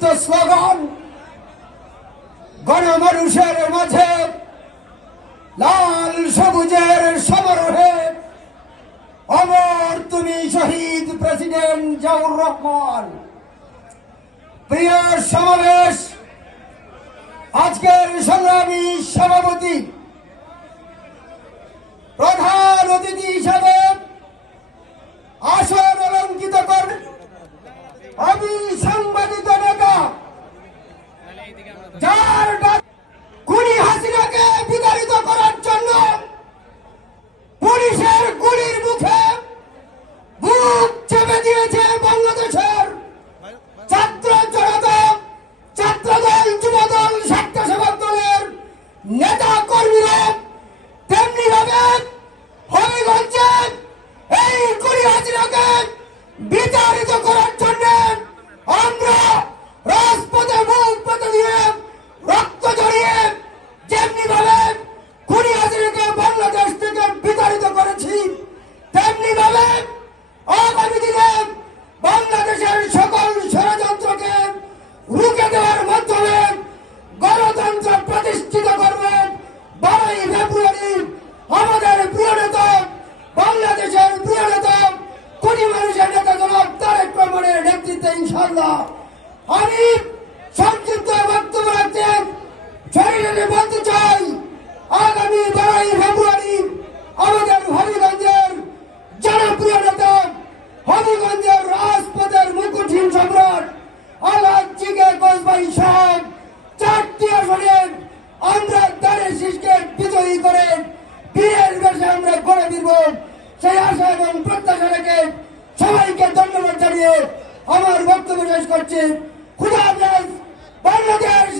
উচ্চ স্লোগান। গণমানুষের মাঝে লাল সবুজের সমারোহে অমর তুমি শহীদ প্রেসিডেন্ট জাউর রহমান। প্রিয় সমাবেশ, আজকের সংগ্রামী সভাপতি ইনশাআল্লাহ আমি সংক্ষিপ্ত বক্তব্য রাখছেন। বলতে চাই। করছি। খুদা বাংলাদেশ